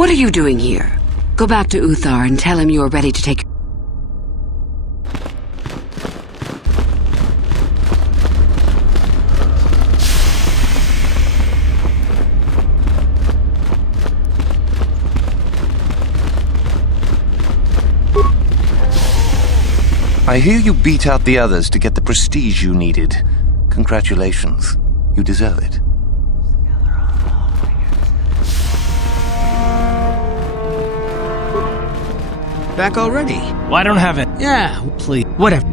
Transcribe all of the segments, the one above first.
What are you doing here? Go back to Uthar and tell him you are ready to take... I hear you beat out the others to get the prestige you needed. Congratulations. You deserve it. Back already? Well, I don't have it. Yeah, please. Whatever.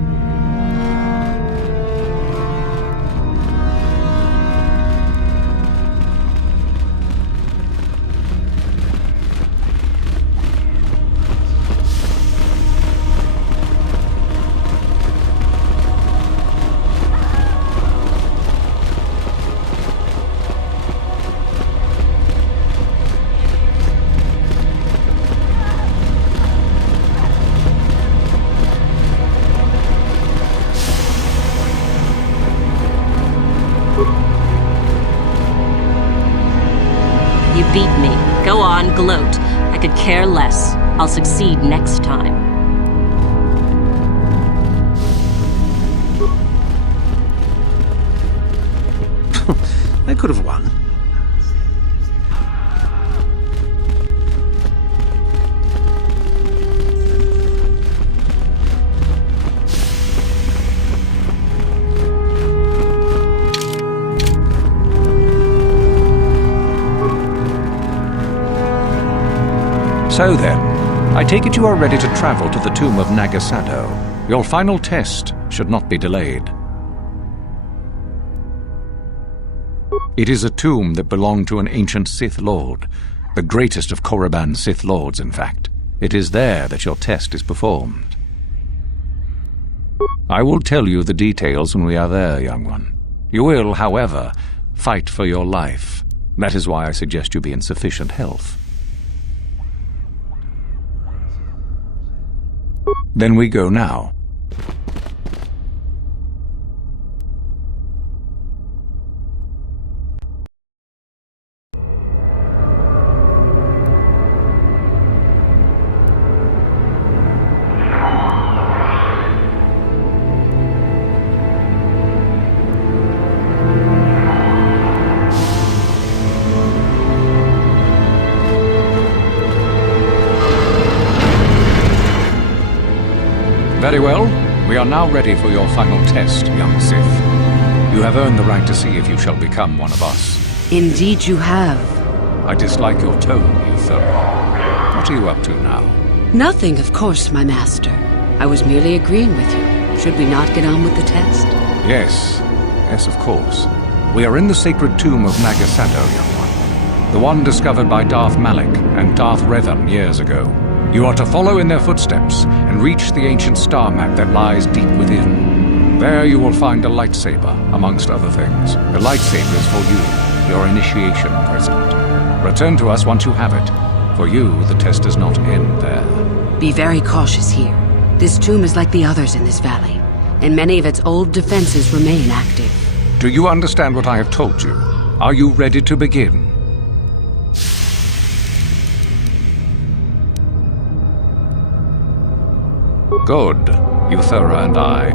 You beat me. Go on, gloat. I could care less. I'll succeed next time. I could have won. So then, I take it you are ready to travel to the tomb of Nagasado. Your final test should not be delayed. It is a tomb that belonged to an ancient Sith Lord, the greatest of Korriban's Sith Lords, in fact. It is there that your test is performed. I will tell you the details when we are there, young one. You will, however, fight for your life. That is why I suggest you be in sufficient health. Then we go now. Very well. We are now ready for your final test, young Sith. You have earned the right to see if you shall become one of us. Indeed you have. I dislike your tone, Uthar. What are you up to now? Nothing, of course, my master. I was merely agreeing with you. Should we not get on with the test? Yes. Yes, of course. We are in the sacred tomb of Nagasado, young one. The one discovered by Darth Malak and Darth Revan years ago. You are to follow in their footsteps and reach the ancient star map that lies deep within. There you will find a lightsaber, amongst other things. The lightsaber is for you, your initiation present. Return to us once you have it. For you, the test does not end there. Be very cautious here. This tomb is like the others in this valley, and many of its old defenses remain active. Do you understand what I have told you? Are you ready to begin? Good, Uthara and I.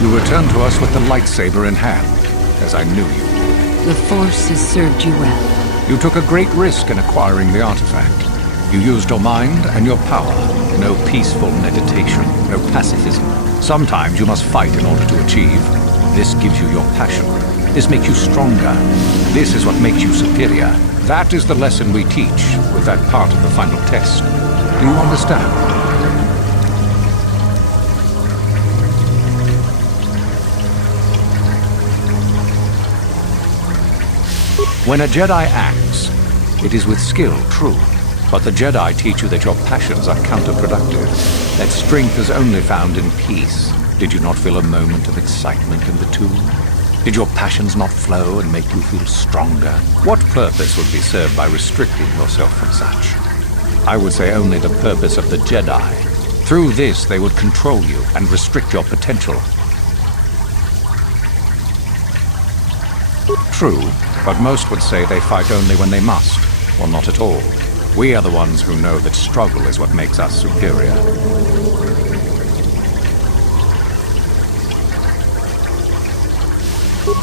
You returned to us with the lightsaber in hand, as I knew you would. The Force has served you well. You took a great risk in acquiring the artifact. You used your mind and your power. No peaceful meditation, no pacifism. Sometimes you must fight in order to achieve. This gives you your passion. This makes you stronger. This is what makes you superior. That is the lesson we teach with that part of the final test. Do you understand? When a Jedi acts, it is with skill, true. But the Jedi teach you that your passions are counterproductive, that strength is only found in peace. Did you not feel a moment of excitement in the tomb? Did your passions not flow and make you feel stronger? What purpose would be served by restricting yourself from such? I would say only the purpose of the Jedi. Through this, they would control you and restrict your potential. True, but most would say they fight only when they must, or not at all. We are the ones who know that struggle is what makes us superior.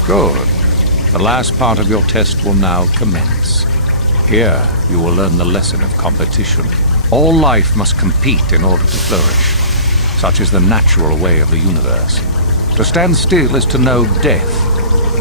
Good. The last part of your test will now commence. Here, you will learn the lesson of competition. All life must compete in order to flourish. Such is the natural way of the universe. To stand still is to know death.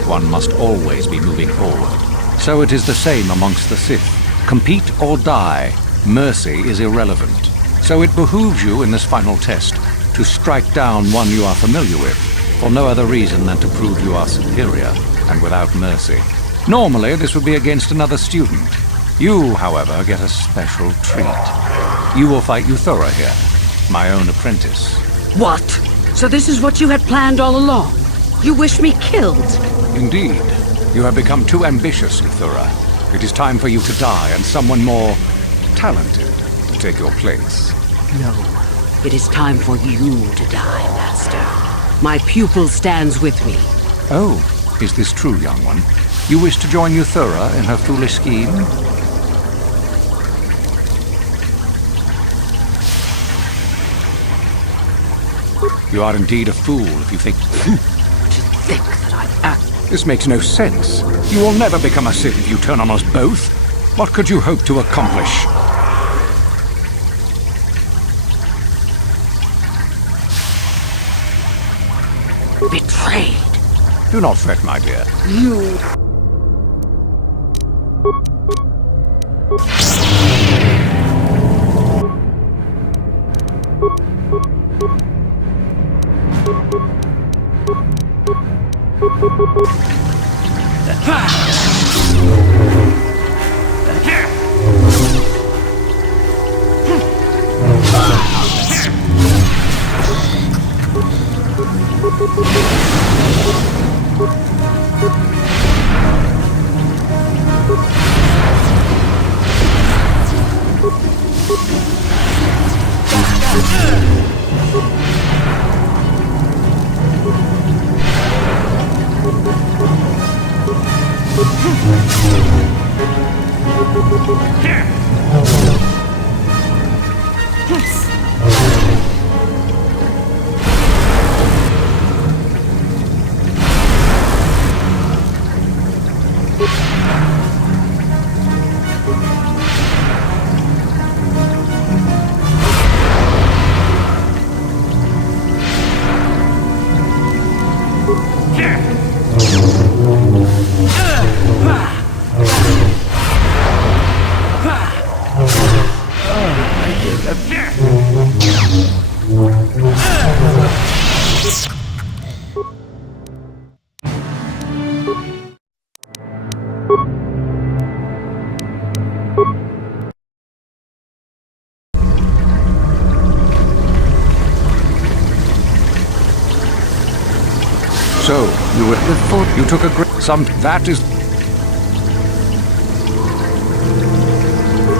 One must always be moving forward. So it is the same amongst the Sith. Compete or die. Mercy is irrelevant. So it behooves you in this final test to strike down one you are familiar with, for no other reason than to prove you are superior and without mercy. Normally, this would be against another student. You, however, get a special treat. You will fight Euthura here, my own apprentice. What? So this is what you had planned all along? You wish me killed? Indeed. You have become too ambitious, Euthura. It is time for you to die and someone more talented to take your place. No. It is time for you to die, Master. My pupil stands with me. Oh, is this true, young one? You wish to join Euthura in her foolish scheme? You are indeed a fool if you think... To think that I act... This makes no sense. You will never become a Sith if you turn on us both. What could you hope to accomplish? Betrayed. Do not fret, my dear. You... So, you took a great... That is...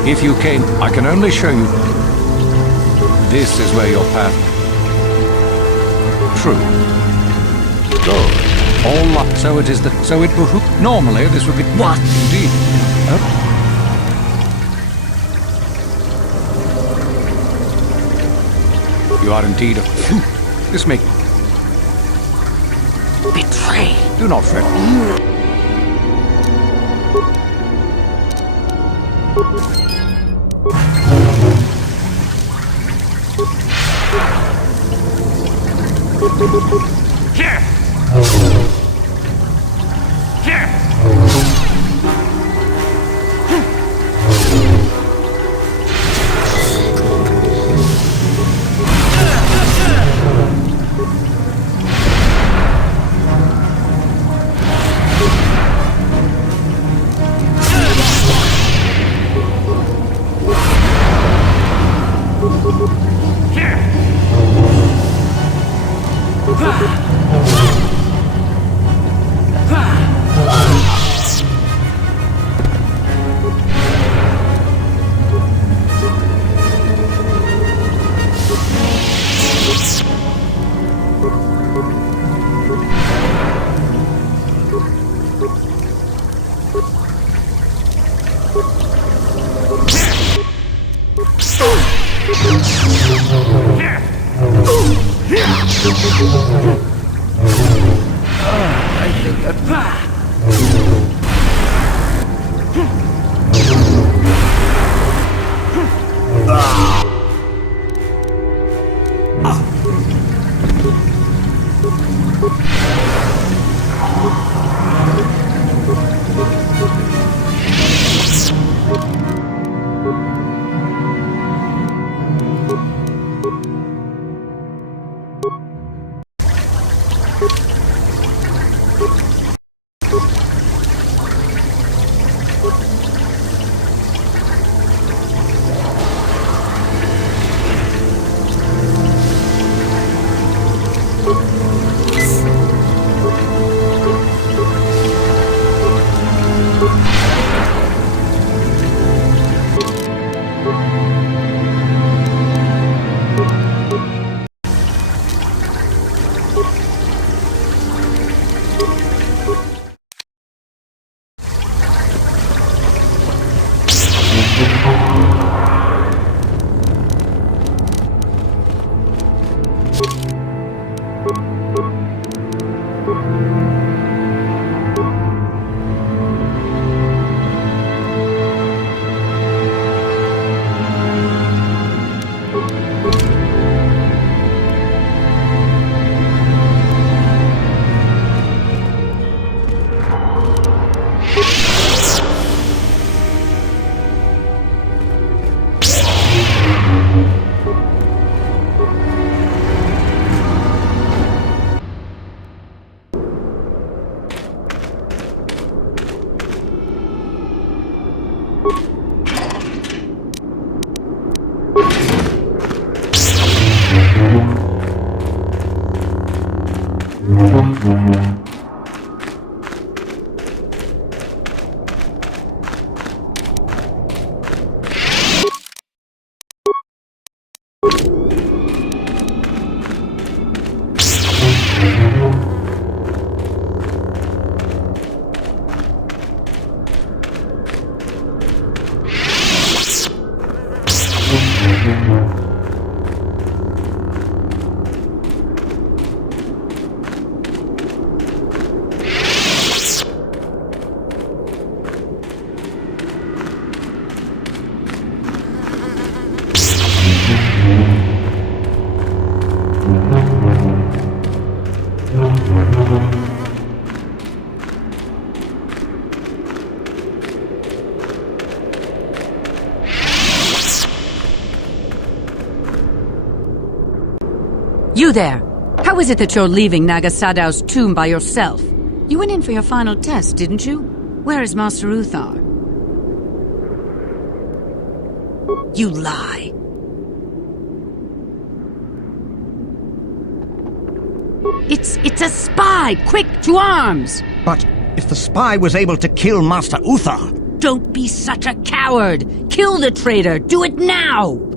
If you came, I can only show you... This is where your path... True. Good. All luck. So it is the... So it behoove... Normally, this would be... What? Indeed. You are indeed a... This make... Betray. Do not fret. You there! How is it that you're leaving Nagasadow's tomb by yourself? You went in for your final test, didn't you? Where is Master Uthar? You lie. It's a spy! Quick, to arms! But if the spy was able to kill Master Uthar... Don't be such a coward! Kill the traitor! Do it now!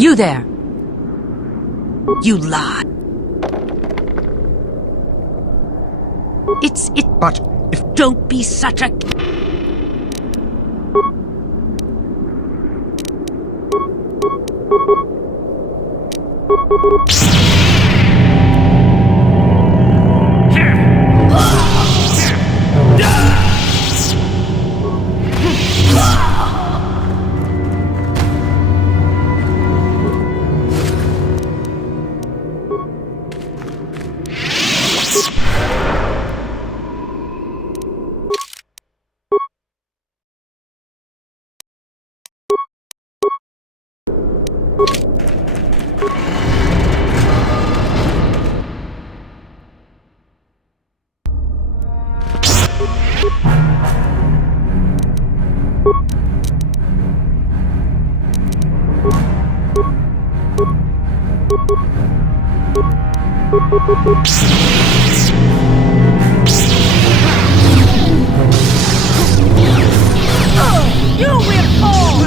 You there! You lie! It's... But if... Don't be such a... You will fall!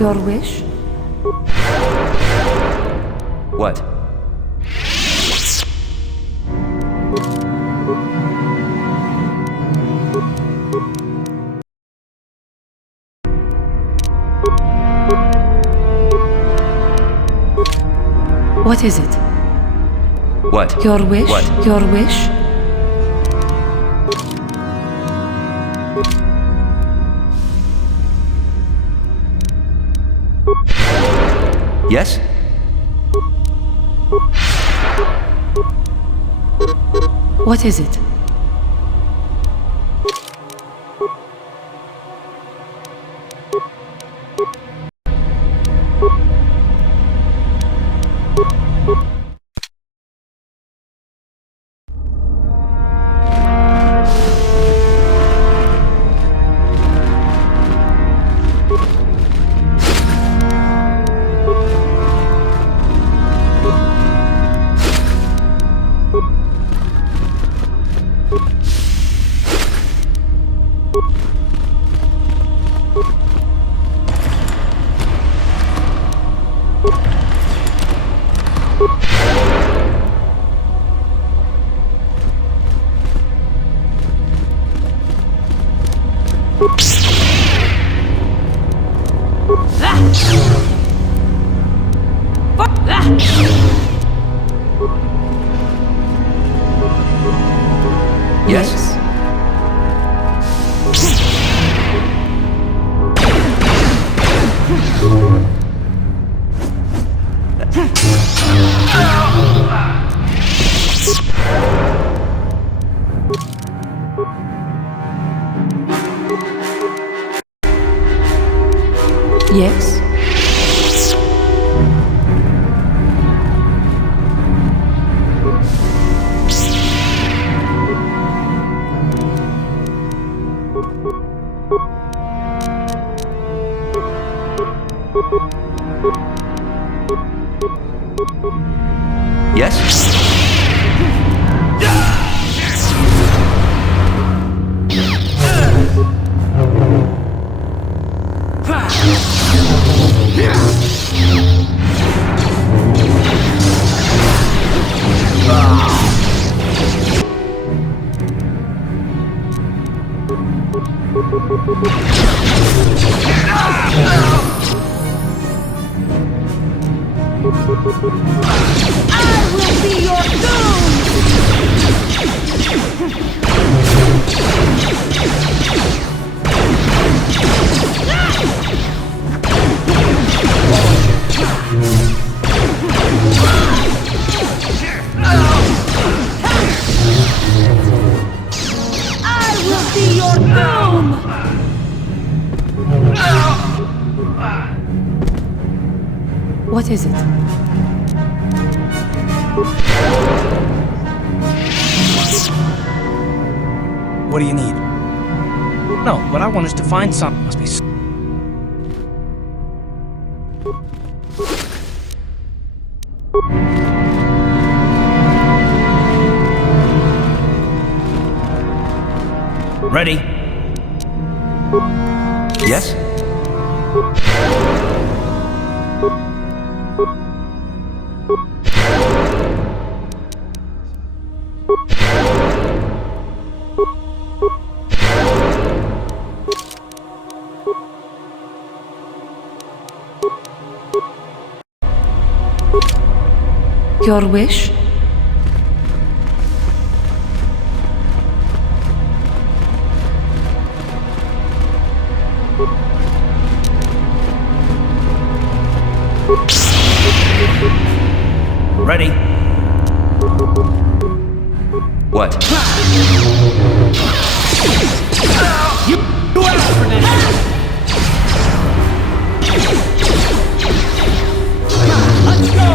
Your wish? What? What is it? What? Your wish? What? Your wish? Yes? What is it? Yes? Yes? Yes? What is it? What do you need? No, what I want is to find something. Must be. Ready? Yes? Your wish? Ready? What? You asked for this! Let's go!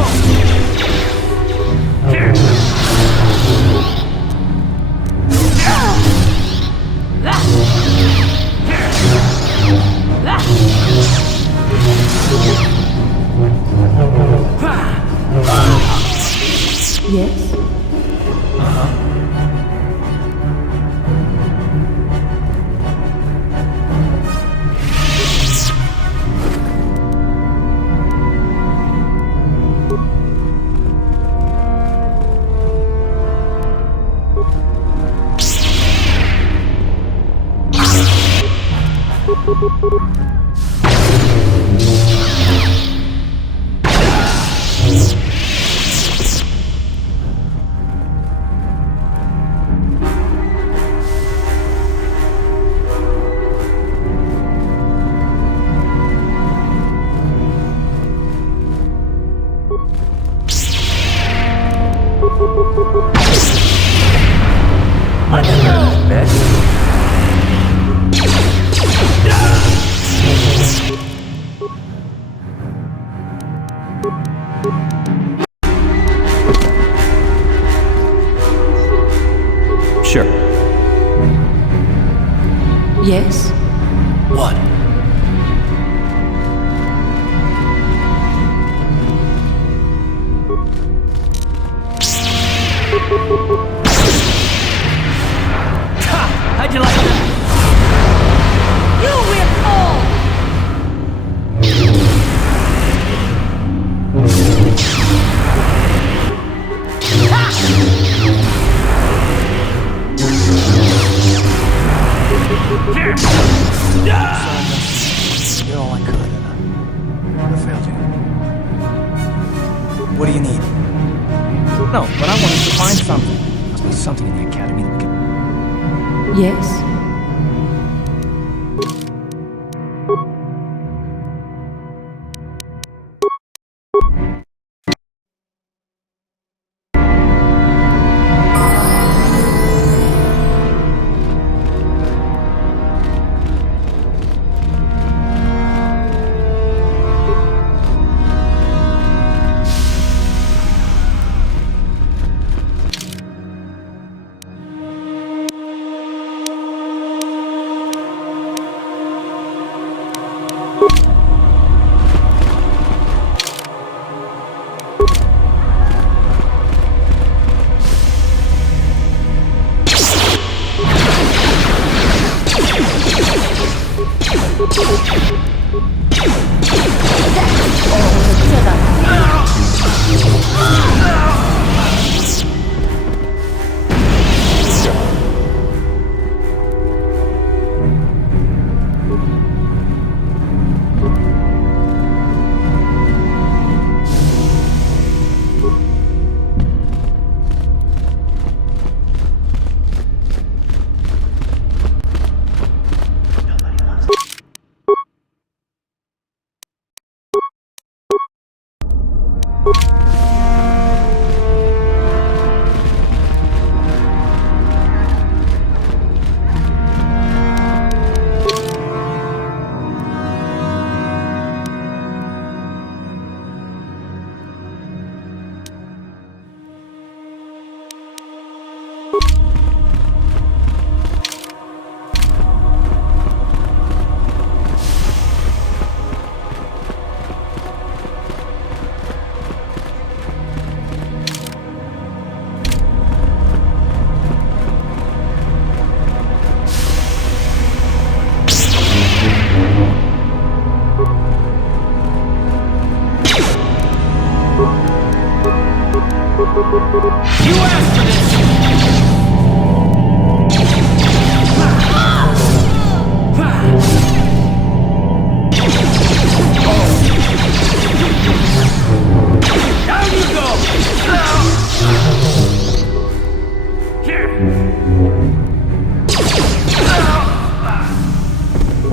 Yes? Sure. Yes? What? How'd you like that? You will fall! Did all I could, and I failed you. What do you need? No, but I wanted to find something. Must be something in the academy that we can. Yes?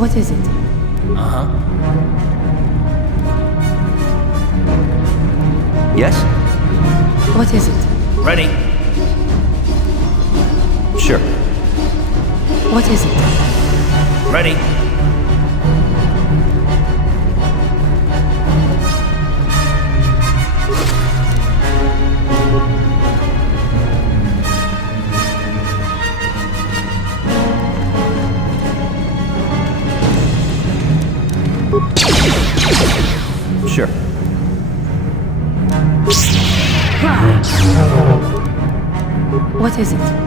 What is it? Yes? What is it? Ready? Sure. What is it? Ready? Sure. What is it?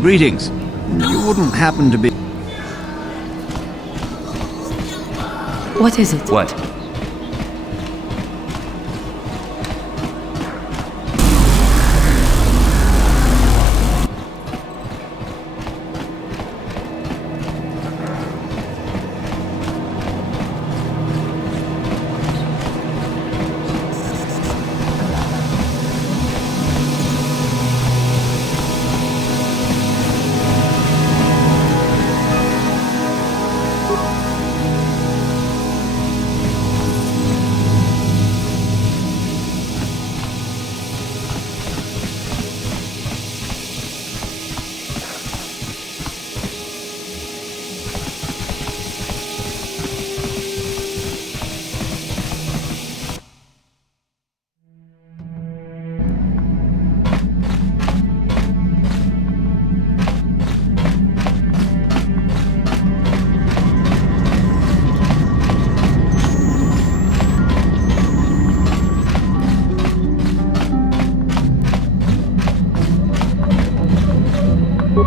Greetings. You wouldn't happen to be... What is it? What?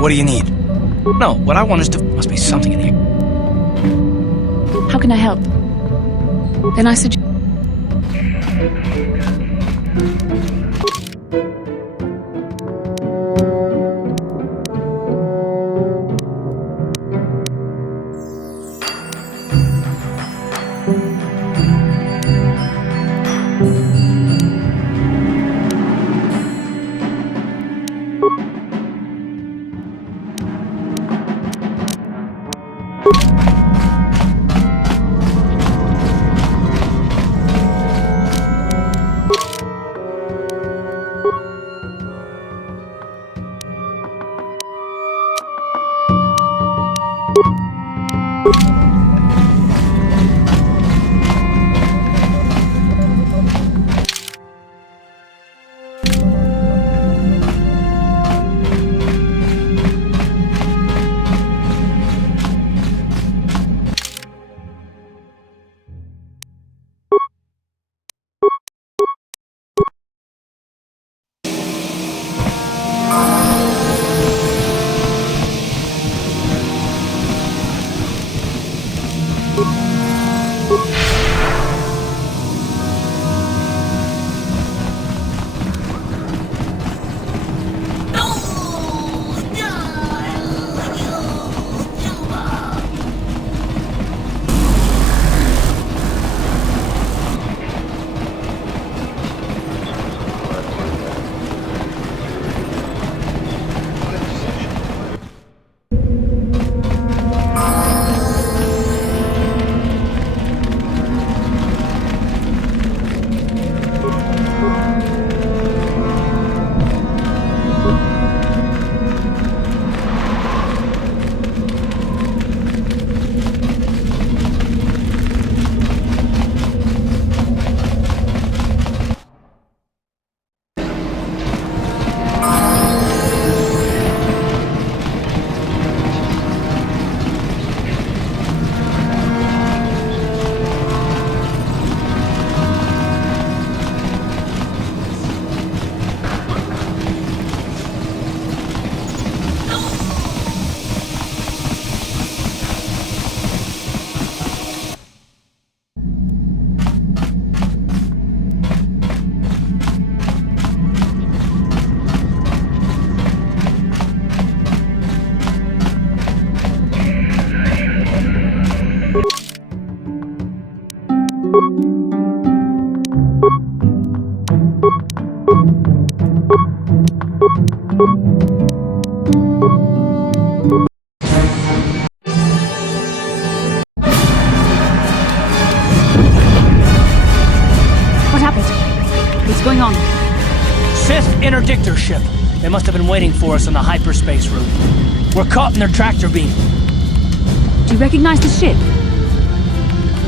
What do you need? No, what I want is to... Must be something in here. How can I help? Then I suggest... going on? Sith interdictor ship. They must have been waiting for us on the hyperspace route. We're caught in their tractor beam. Do you recognize the ship?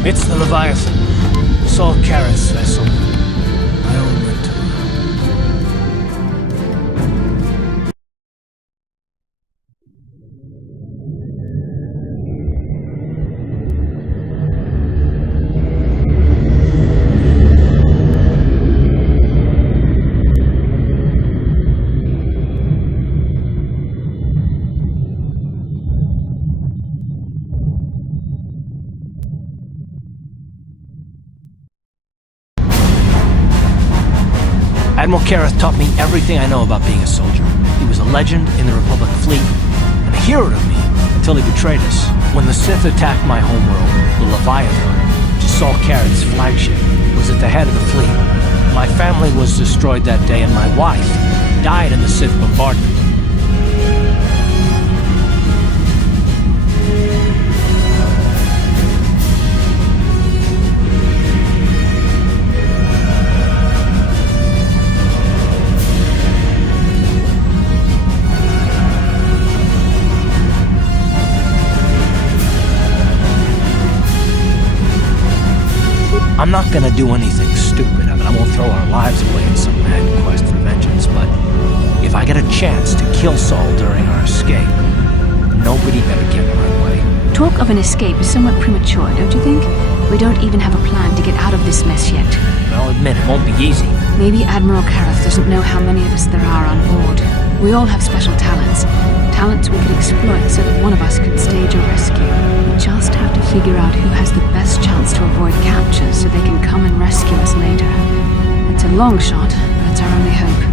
It's the Leviathan. Saul Kara's vessel. My own mentor. Admiral Kareth taught me everything I know about being a soldier. He was a legend in the Republic fleet, and a hero to me until he betrayed us. When the Sith attacked my homeworld, the Leviathan, which is Saul Kareth's flagship, was at the head of the fleet. My family was destroyed that day, and my wife died in the Sith bombardment. I'm not gonna do anything stupid. I won't throw our lives away in some mad quest for vengeance, but if I get a chance to kill Saul during our escape, nobody better get in my way. Talk of an escape is somewhat premature, don't you think? We don't even have a plan to get out of this mess yet. I'll admit it won't be easy. Maybe Admiral Kareth doesn't know how many of us there are on board. We all have special talents. talents we could exploit so that one of us could stage a rescue. We just have to figure out who has the best chance to avoid capture so they can come and rescue us later. It's a long shot, but it's our only hope.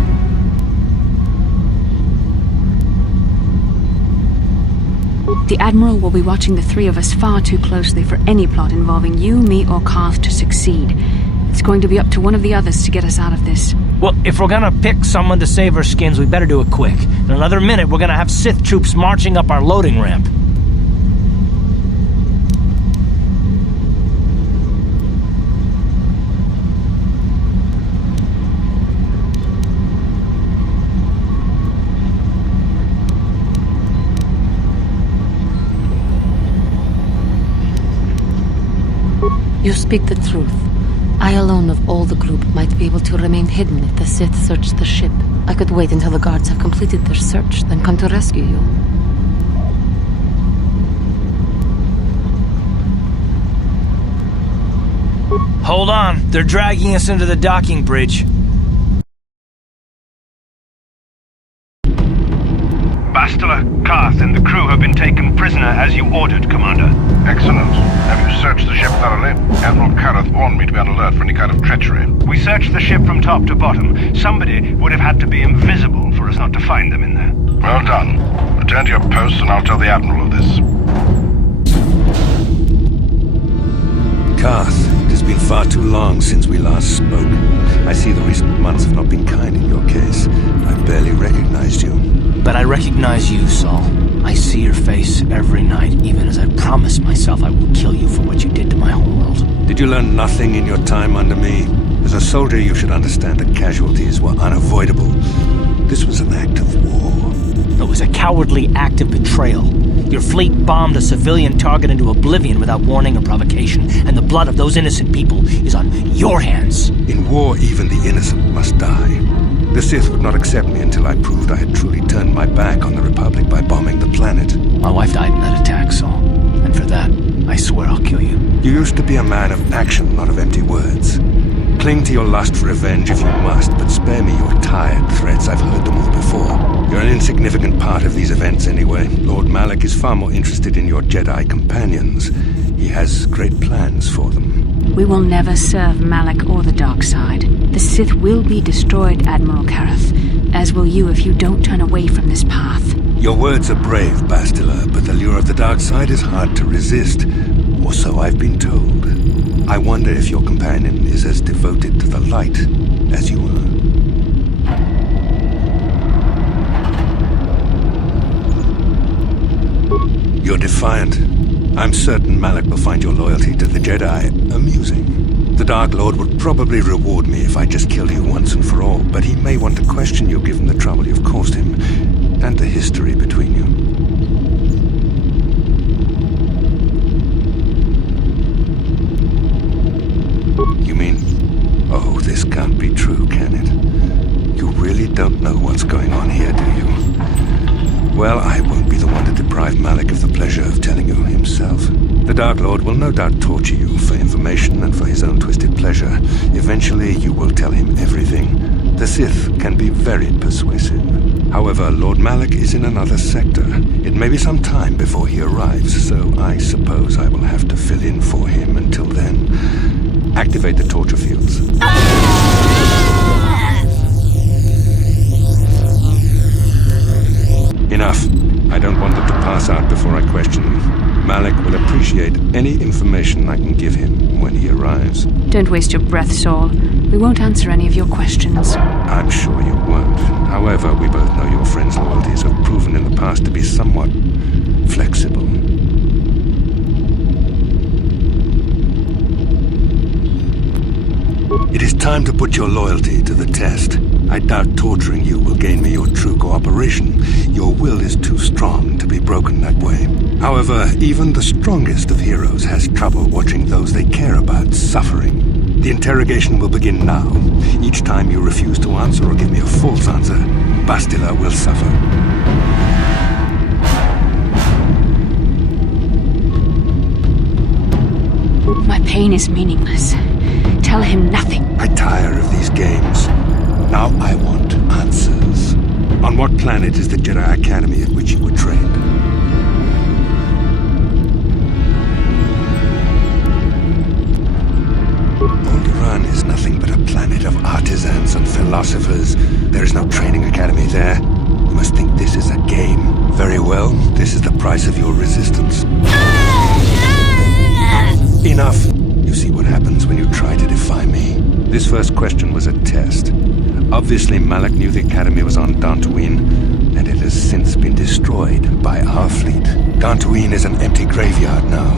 The Admiral will be watching the three of us far too closely for any plot involving you, me, or Karth to succeed. It's going to be up to one of the others to get us out of this. Well, if we're gonna pick someone to save our skins, we better do it quick. In another minute, we're gonna have Sith troops marching up our loading ramp. You speak the truth. I alone of all the group might be able to remain hidden if the Sith search the ship. I could wait until the guards have completed their search, then come to rescue you. Hold on, they're dragging us into the docking bridge. Bastila, Karth, and the crew have been taken prisoner as you ordered, Commander. Excellent. Have you searched the ship thoroughly? Admiral Karth warned me to be on alert for any kind of treachery. We searched the ship from top to bottom. Somebody would have had to be invisible for us not to find them in there. Well done. Return to your posts and I'll tell the Admiral of this. Karth, it has been far too long since we last spoke. I see the recent months have not been kind in your case. I barely recognized you. But I recognize you, Saul. I see your face every night, even as I promised myself I will kill you for what you did to my homeworld. Did you learn nothing in your time under me? As a soldier, you should understand that casualties were unavoidable. This was an act of war. It was a cowardly act of betrayal. Your fleet bombed a civilian target into oblivion without warning or provocation, and the blood of those innocent people is on your hands. In war, even the innocent must die. The Sith would not accept me until I proved I had truly turned my back on the Republic by bombing the planet. My wife died in that attack, Saul. And for that, I swear I'll kill you. You used to be a man of action, not of empty words. Cling to your lust for revenge if you must, but spare me your tired threats. I've heard them all before. You're an insignificant part of these events anyway. Lord Malak is far more interested in your Jedi companions. He has great plans for them. We will never serve Malak or the dark side. The Sith will be destroyed, Admiral Karth, as will you if you don't turn away from this path. Your words are brave, Bastila, but the lure of the dark side is hard to resist, or so I've been told. I wonder if your companion is as devoted to the light as you are. You're defiant. I'm certain Malak will find your loyalty to the Jedi amusing. The Dark Lord would probably reward me if I just killed you once and for all, but he may want to question you given the trouble you've caused him, and the history between you. You mean, oh, this can't be true, can it? You really don't know what's going on here, do you? Well, I won't be the one to deprive Malak of the pleasure of telling you himself. The Dark Lord will no doubt torture you for information and for his own twisted pleasure. Eventually, you will tell him everything. The Sith can be very persuasive. However, Lord Malak is in another sector. It may be some time before he arrives, so I suppose I will have to fill in for him until then. Activate the torture fields. Enough. I don't want them to pass out before I question them. Malak will appreciate any information I can give him when he arrives. Don't waste your breath, Saul. We won't answer any of your questions. I'm sure you won't. However, we both know your friend's loyalties have proven in the past to be somewhat flexible. It is time to put your loyalty to the test. I doubt torturing you will gain me your true cooperation. Your will is too strong to be broken that way. However, even the strongest of heroes has trouble watching those they care about suffering. The interrogation will begin now. Each time you refuse to answer or give me a false answer, Bastila will suffer. My pain is meaningless. Tell him nothing. I tire of these games. Now I want answers. On what planet is the Jedi Academy at which you were trained? Alderaan is nothing but a planet of artisans and philosophers. There is no training academy there. You must think this is a game. Very well, this is the price of your resistance. Enough! You see what happens when you try to defy me. This first question was a test. Obviously, Malak knew the Academy was on Dantooine, and it has since been destroyed by our fleet. Dantooine is an empty graveyard now.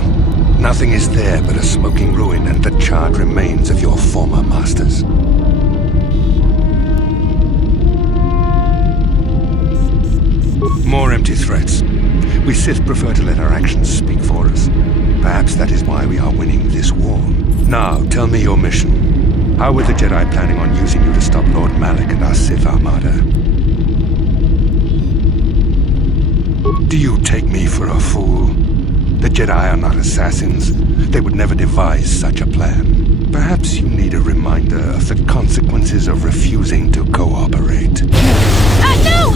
Nothing is there but a smoking ruin and the charred remains of your former masters. More empty threats. We Sith prefer to let our actions speak for us. Perhaps that is why we are winning this war. Now, tell me your mission. How were the Jedi planning on using you to stop Lord Malak and our Sith Armada? Do you take me for a fool? The Jedi are not assassins. They would never devise such a plan. Perhaps you need a reminder of the consequences of refusing to cooperate. No!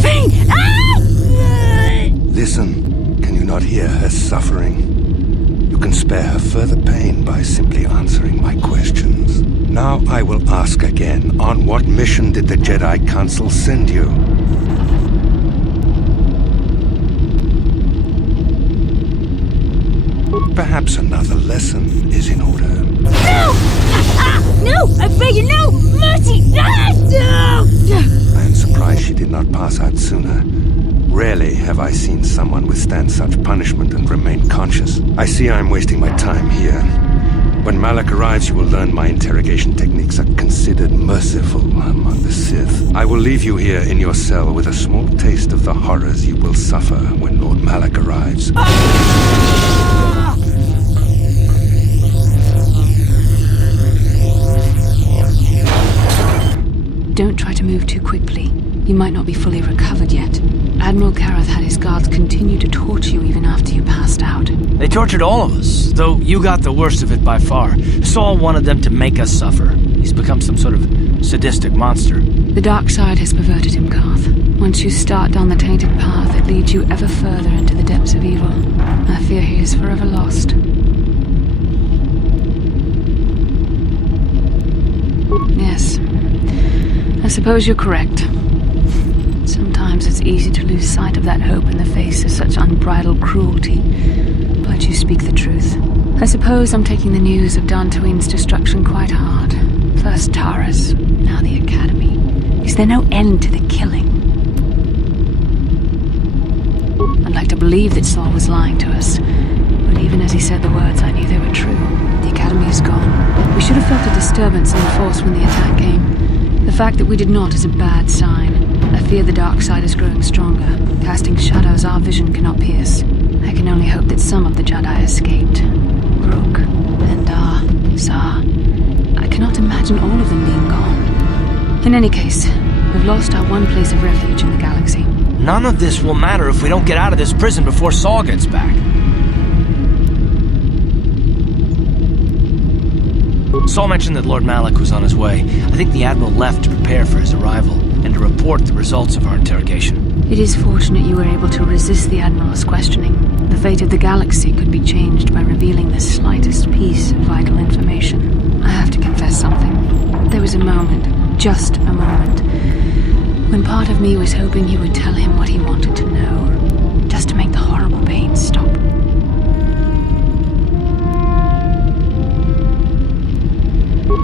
Fing! Listen, can you not hear her suffering? You can spare her further pain by simply answering my questions. Now I will ask again, on what mission did the Jedi Council send you? Perhaps another lesson is in order. No! No! I beg you, no! Mercy! No! I am surprised she did not pass out sooner. Rarely have I seen someone withstand such punishment and remain conscious. I see I am wasting my time here. When Malak arrives, you will learn my interrogation techniques are considered merciful among the Sith. I will leave you here in your cell with a small taste of the horrors you will suffer when Lord Malak arrives. Don't try to move too quickly. You might not be fully recovered yet. Admiral Karath had his guards continue to torture you even after you passed out. They tortured all of us, though you got the worst of it by far. Saul wanted them to make us suffer. He's become some sort of sadistic monster. The dark side has perverted him, Karth. Once you start down the tainted path, it leads you ever further into the depths of evil. I fear he is forever lost. Yes. I suppose you're correct. Sometimes it's easy to lose sight of that hope in the face of such unbridled cruelty. But you speak the truth. I suppose I'm taking the news of Dantooine's destruction quite hard. First Taras, now the Academy. Is there no end to the killing? I'd like to believe that Saul was lying to us. But even as he said the words, I knew they were true. The Academy is gone. We should have felt a disturbance in the Force when the attack came. The fact that we did not is a bad sign. I fear the dark side is growing stronger, casting shadows our vision cannot pierce. I can only hope that some of the Jedi escaped. Rook, Endar, Zar. I cannot imagine all of them being gone. In any case, we've lost our one place of refuge in the galaxy. None of this will matter if we don't get out of this prison before Saul gets back. Saul mentioned that Lord Malak was on his way. I think the Admiral left to prepare for his arrival and to report the results of our interrogation. It is fortunate you were able to resist the Admiral's questioning. The fate of the galaxy could be changed by revealing the slightest piece of vital information. I have to confess something. There was a moment, just a moment, when part of me was hoping you would tell him what he wanted to know, just to make the horrible pain stop.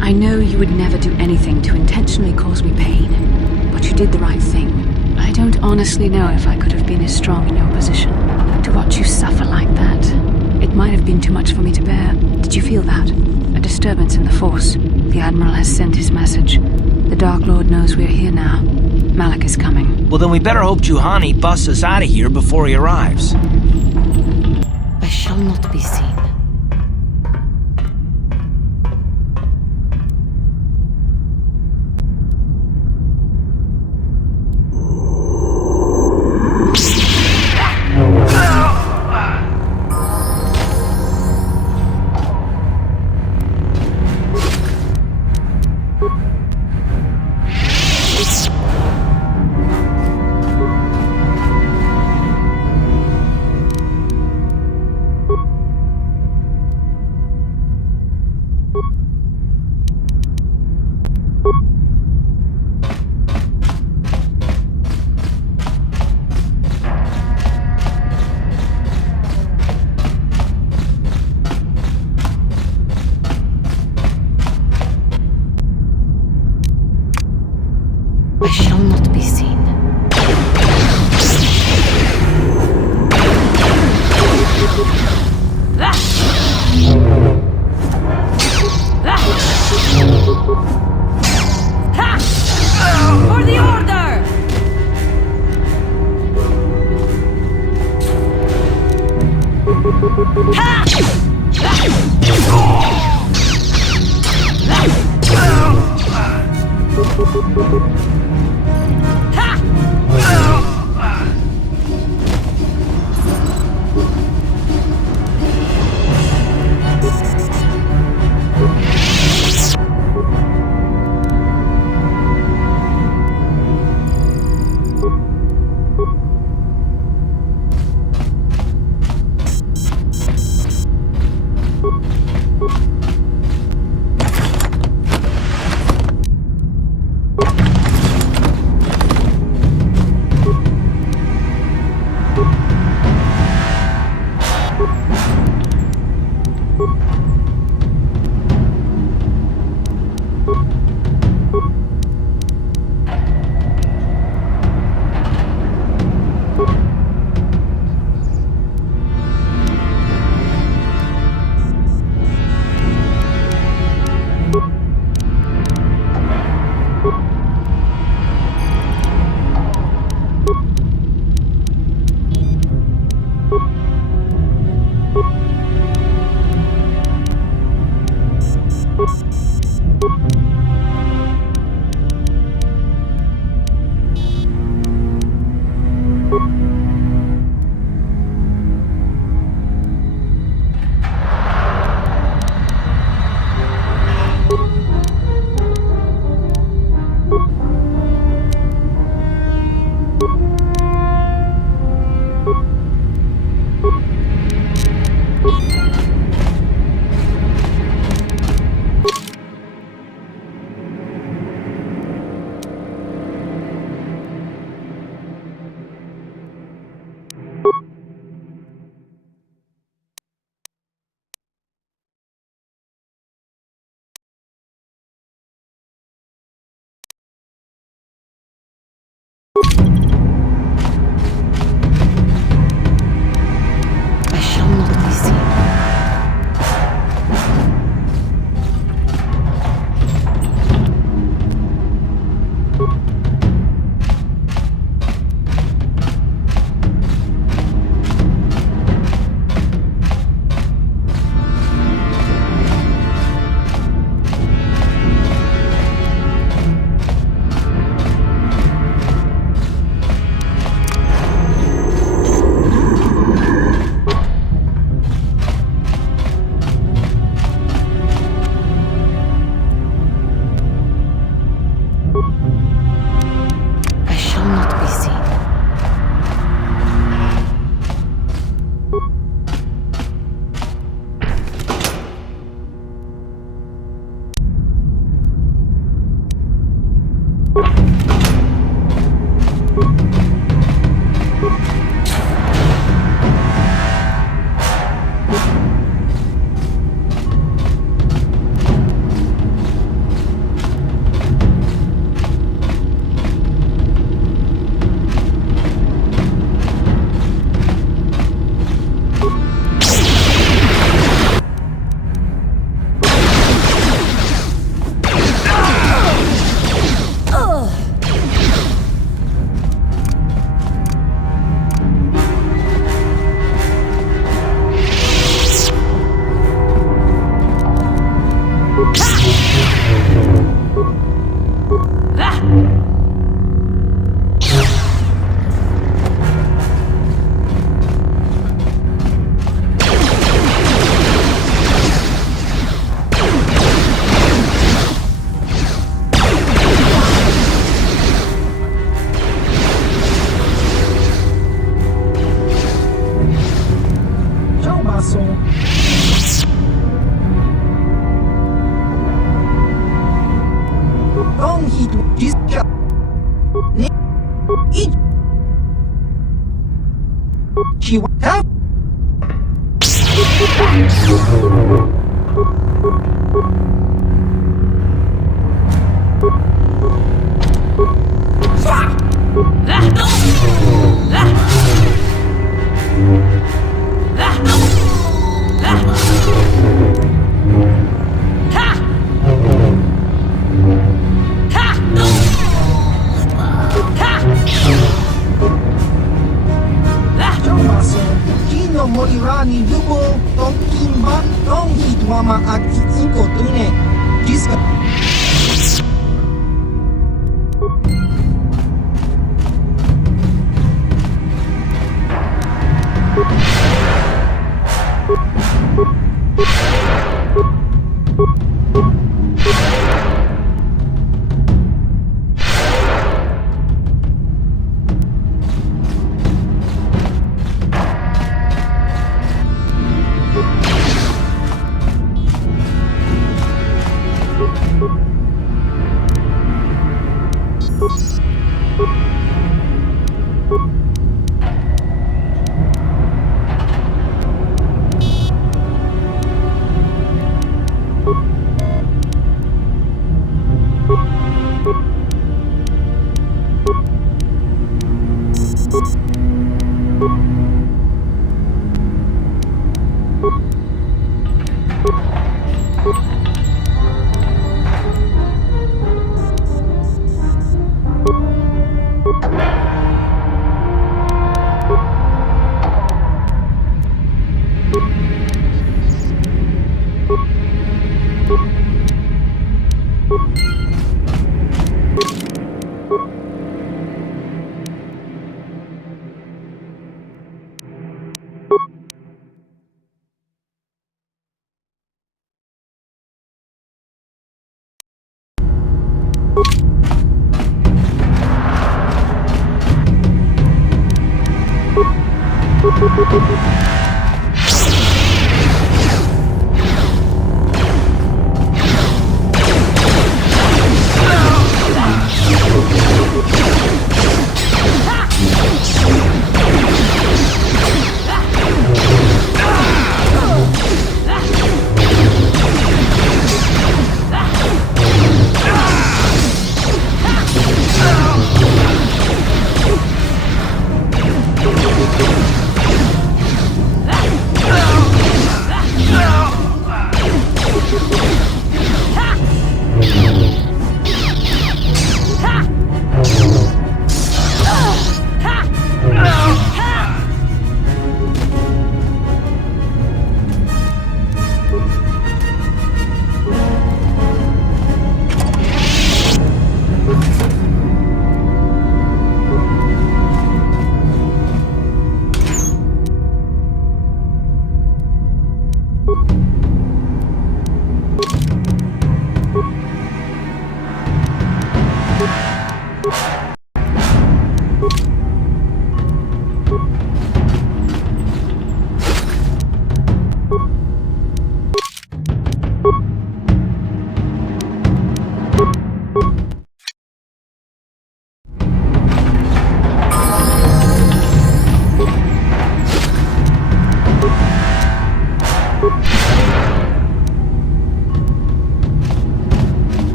I know you would never do anything to intentionally cause me pain, but you did the right thing. I don't honestly know if I could have been as strong in your position. To watch you suffer like that, it might have been too much for me to bear. Did you feel that? A disturbance in the Force. The Admiral has sent his message. The Dark Lord knows we're here now. Malak is coming. Well, then we better hope Juhani busts us out of here before he arrives. I shall not be seen. I shall not be seen. I shall not be seen.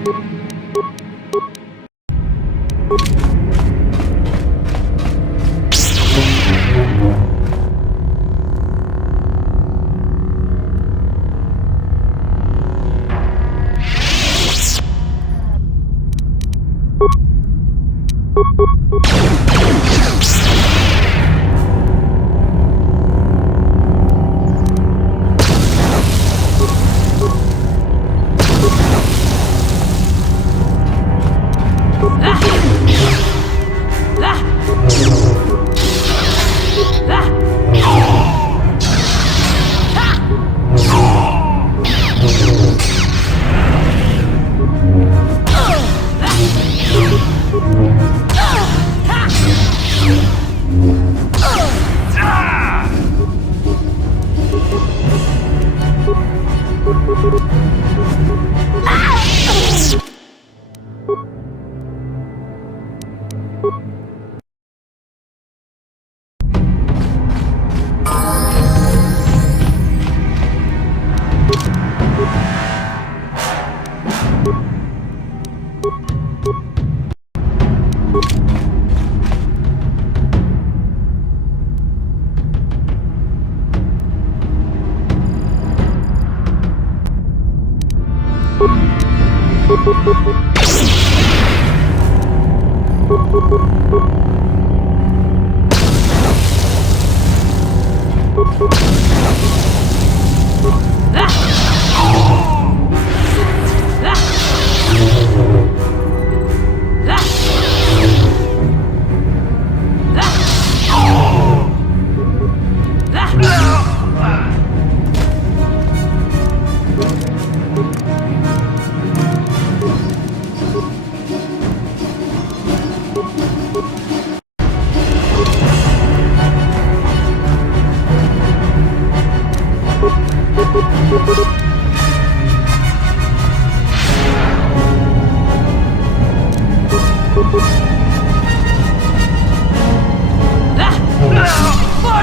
For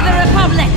the Republic!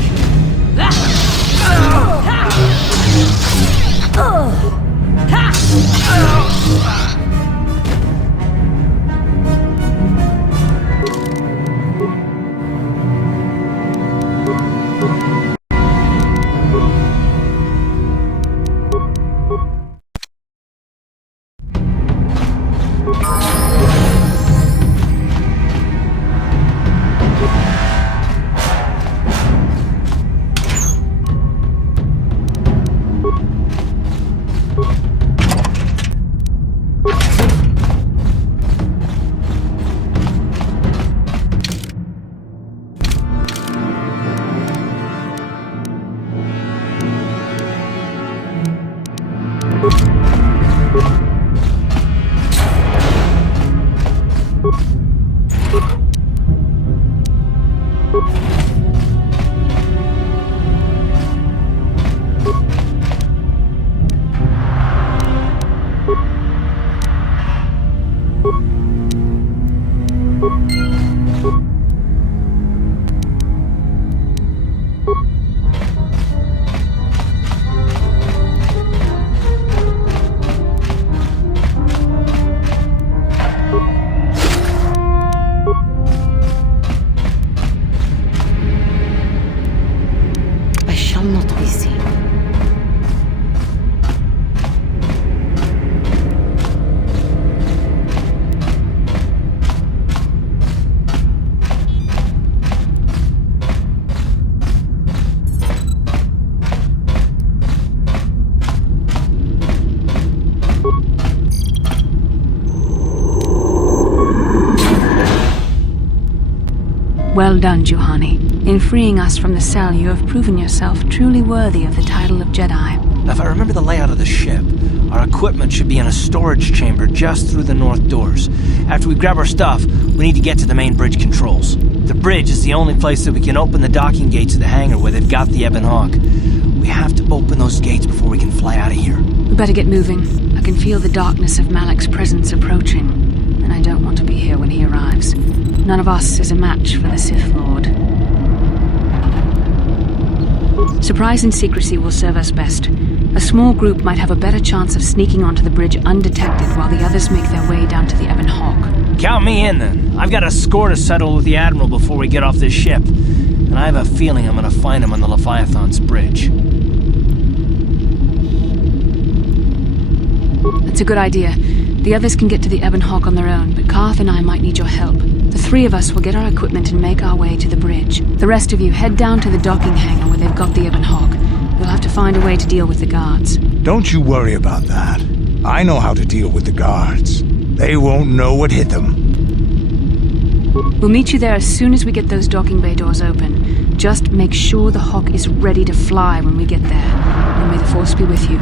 Well done, Juhani. In freeing us from the cell, you have proven yourself truly worthy of the title of Jedi. If I remember the layout of the ship, our equipment should be in a storage chamber just through the north doors. After we grab our stuff, we need to get to the main bridge controls. The bridge is the only place that we can open the docking gates of the hangar where they've got the Ebon Hawk. We have to open those gates before we can fly out of here. We better get moving. I can feel the darkness of Malik's presence approaching, and I don't want to be here when he arrives. None of us is a match for the Sith Lord. Surprise and secrecy will serve us best. A small group might have a better chance of sneaking onto the bridge undetected while the others make their way down to the Ebon Hawk. Count me in, then. I've got a score to settle with the Admiral before we get off this ship. And I have a feeling I'm gonna find him on the Leviathan's bridge. That's a good idea. The others can get to the Ebon Hawk on their own, but Karth and I might need your help. The three of us will get our equipment and make our way to the bridge. The rest of you head down to the docking hangar where they've got the Ebon Hawk. We'll have to find a way to deal with the guards. Don't you worry about that. I know how to deal with the guards. They won't know what hit them. We'll meet you there as soon as we get those docking bay doors open. Just make sure the Hawk is ready to fly when we get there. And may the Force be with you.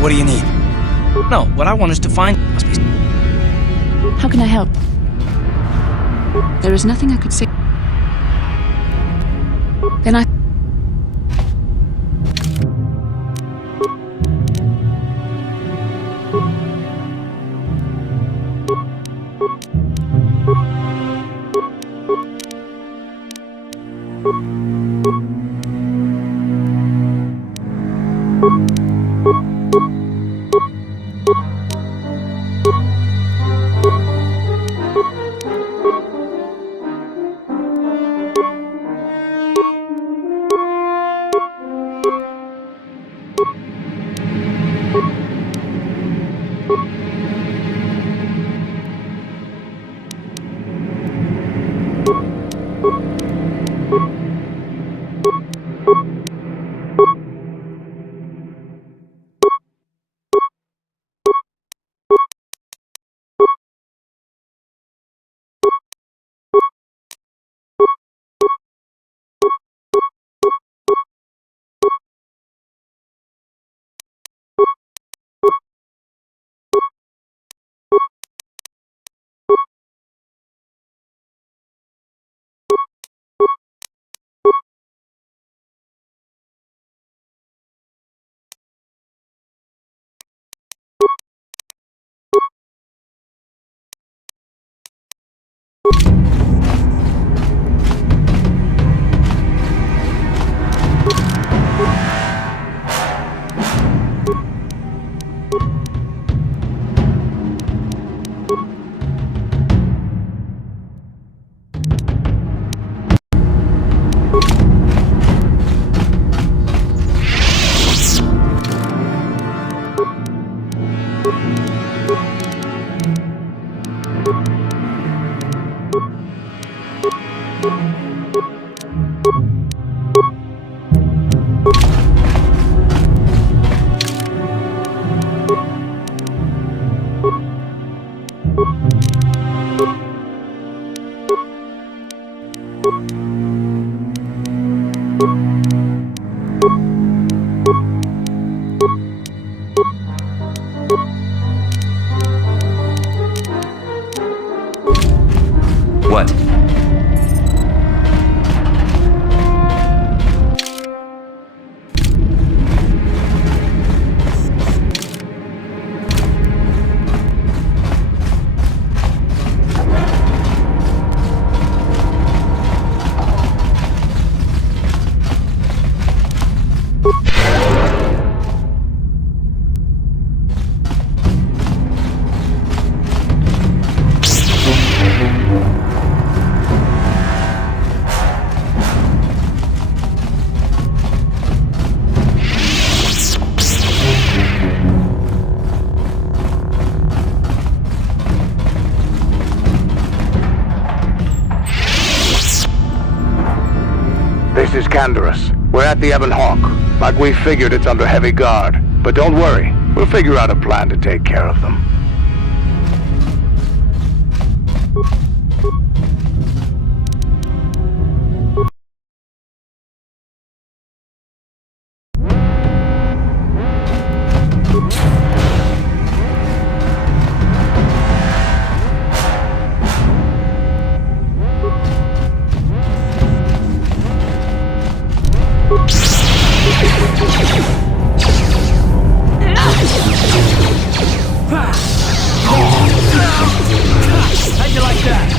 What do you need? No, what I want is to find... How can I help? There is nothing I could say. Then I... What? This is Canderous. We're at the Ebon Hawk. Like we figured, it's under heavy guard. But don't worry, we'll figure out a plan to take care of them. How'd you like that?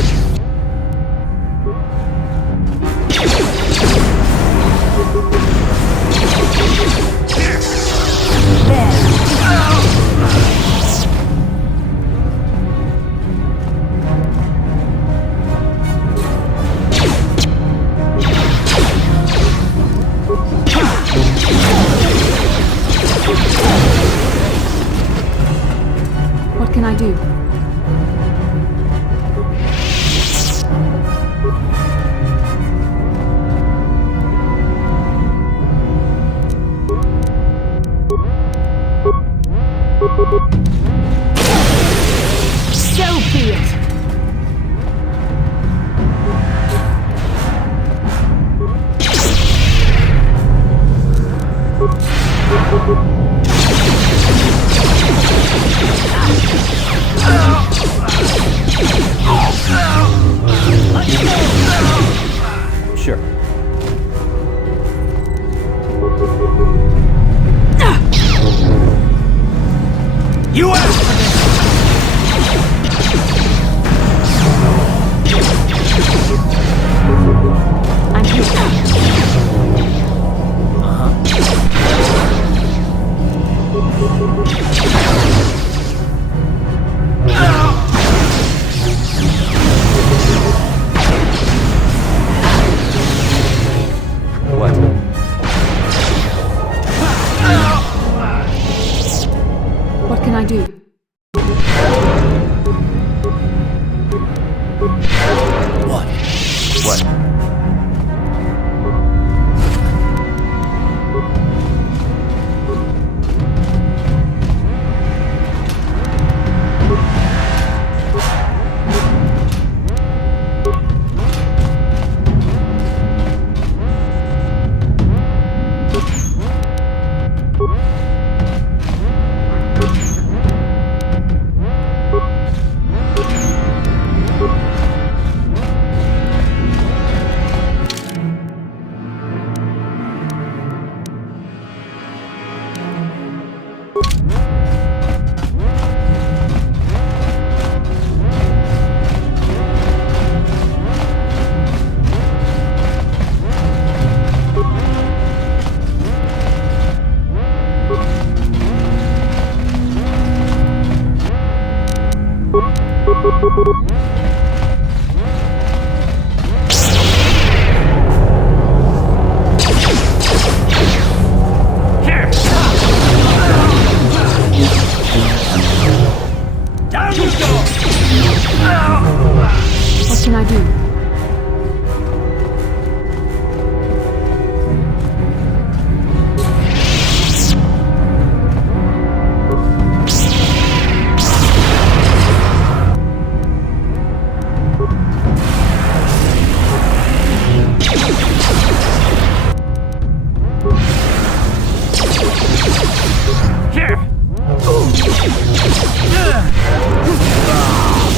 What can I do? So be it. Sure. You asked for this! I'm here. What? What can I do? What? What? Down you go! What can I do? Here!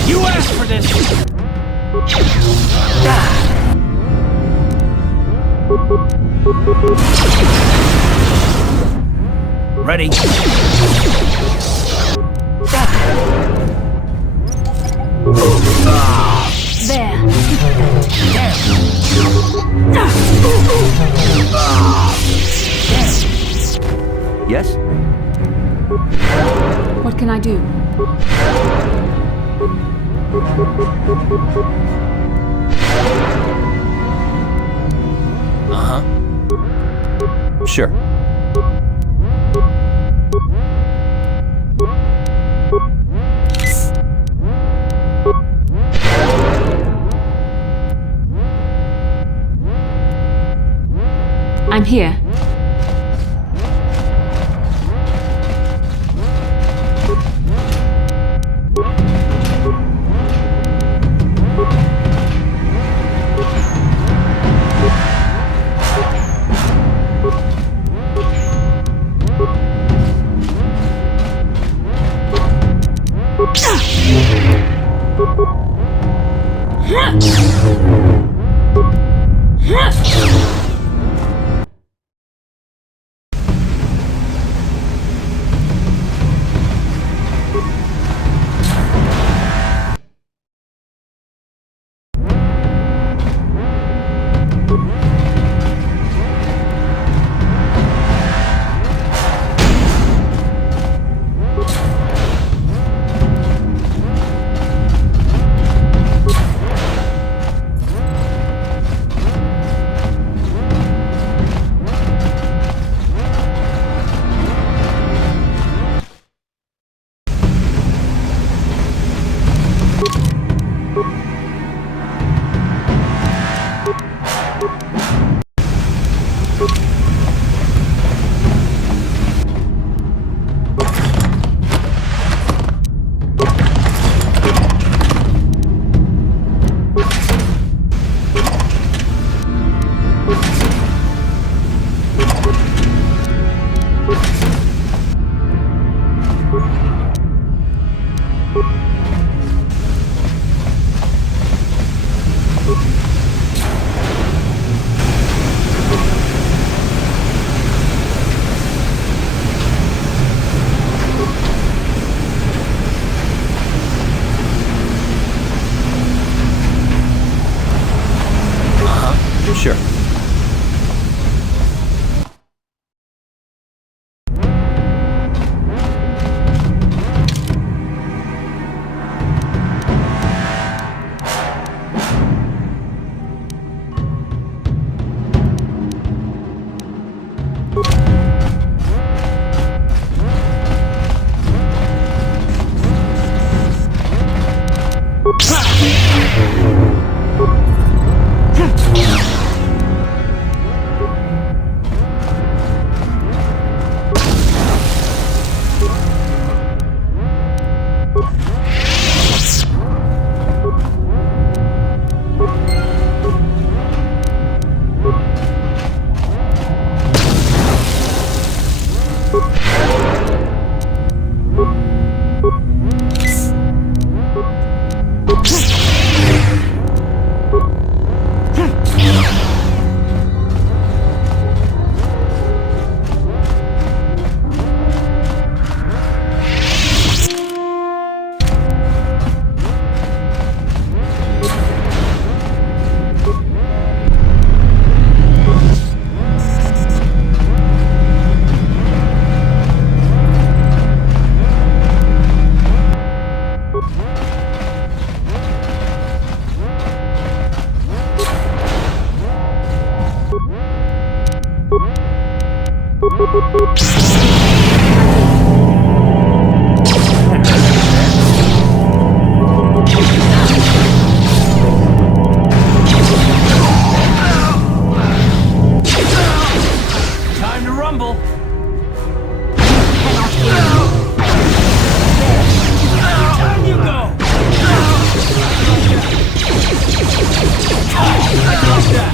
You asked for this! Ready? There. Yes? What can I do? Sure. I'm here. Sure. Time to rumble. Down you go. I love that.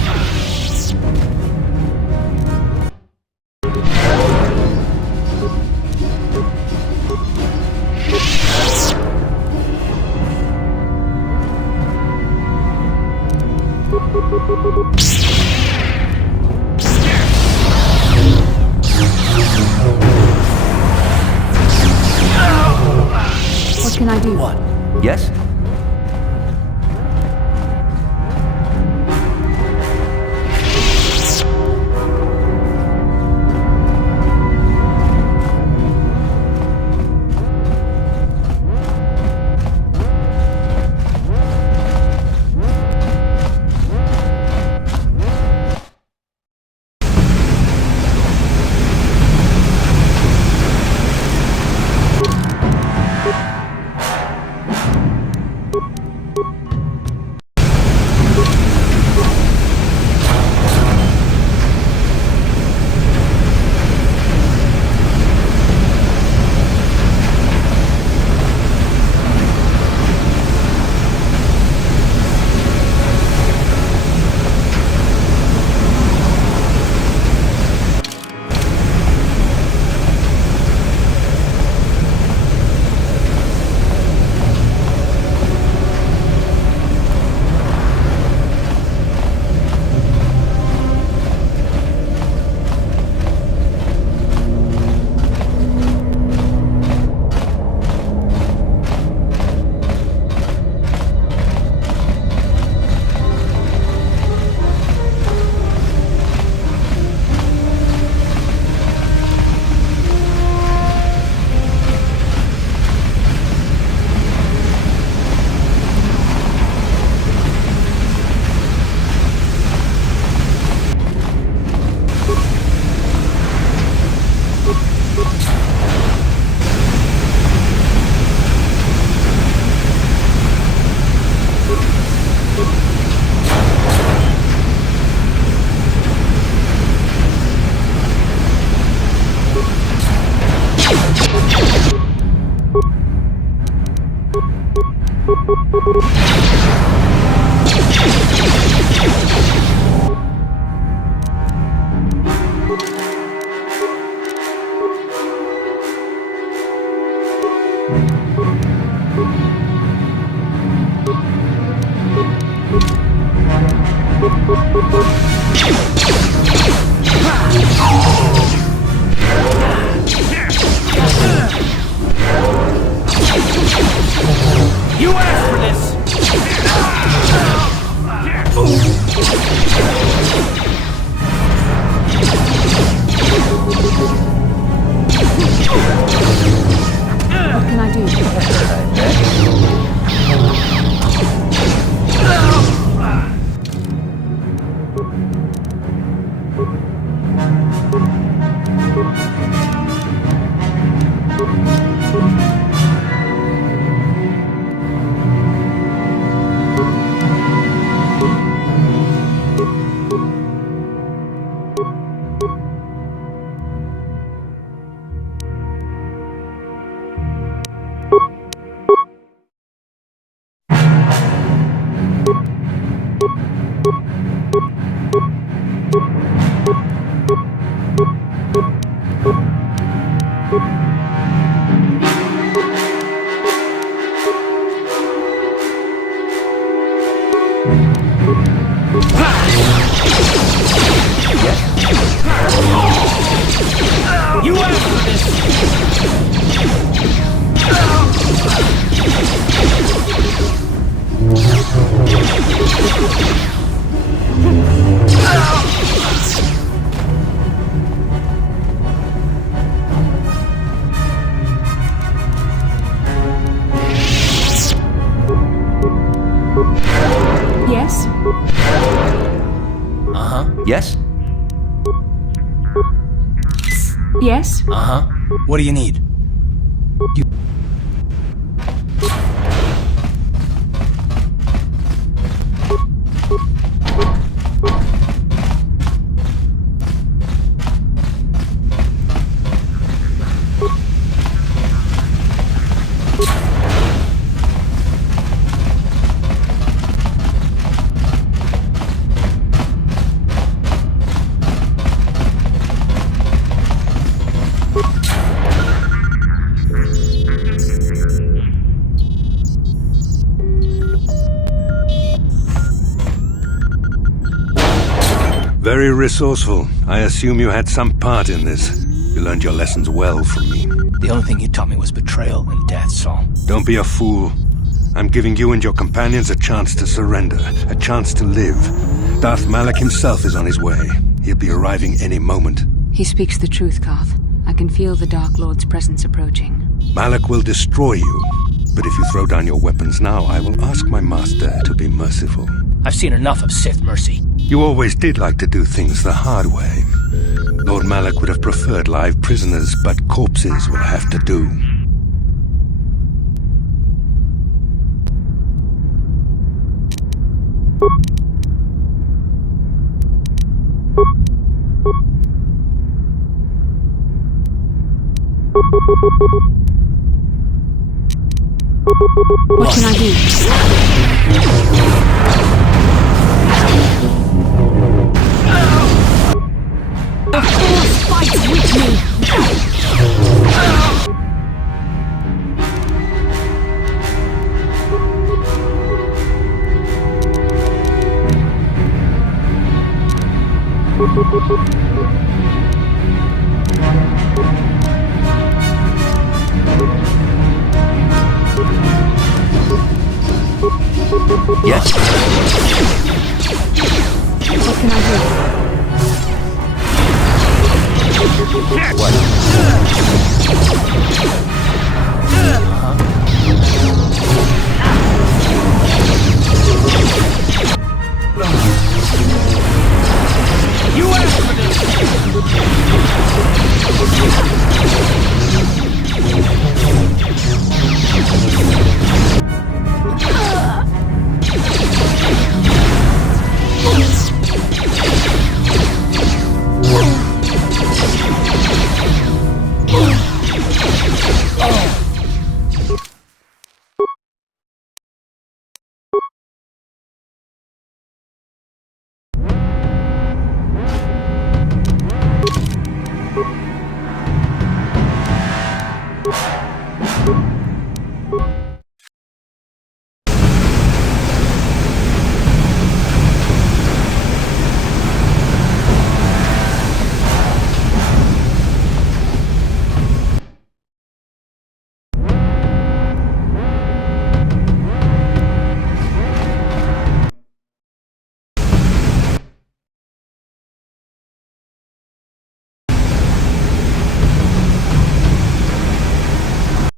What can I do? What? Yes? You asked for this! You asked for Yes? Uh-huh. Yes? Yes? Uh-huh. What do you need? Very resourceful. I assume you had some part in this. You learned your lessons well from me. The only thing you taught me was betrayal and death, Saul. Don't be a fool. I'm giving you and your companions a chance to surrender, a chance to live. Darth Malak himself is on his way. He'll be arriving any moment. He speaks the truth, Carth. I can feel the Dark Lord's presence approaching. Malak will destroy you. But if you throw down your weapons now, I will ask my master to be merciful. I've seen enough of Sith mercy. You always did like to do things the hard way. Lord Malak would have preferred live prisoners, but corpses will have to do. What can I do? The Force fights with me! Yes? What can I do? What?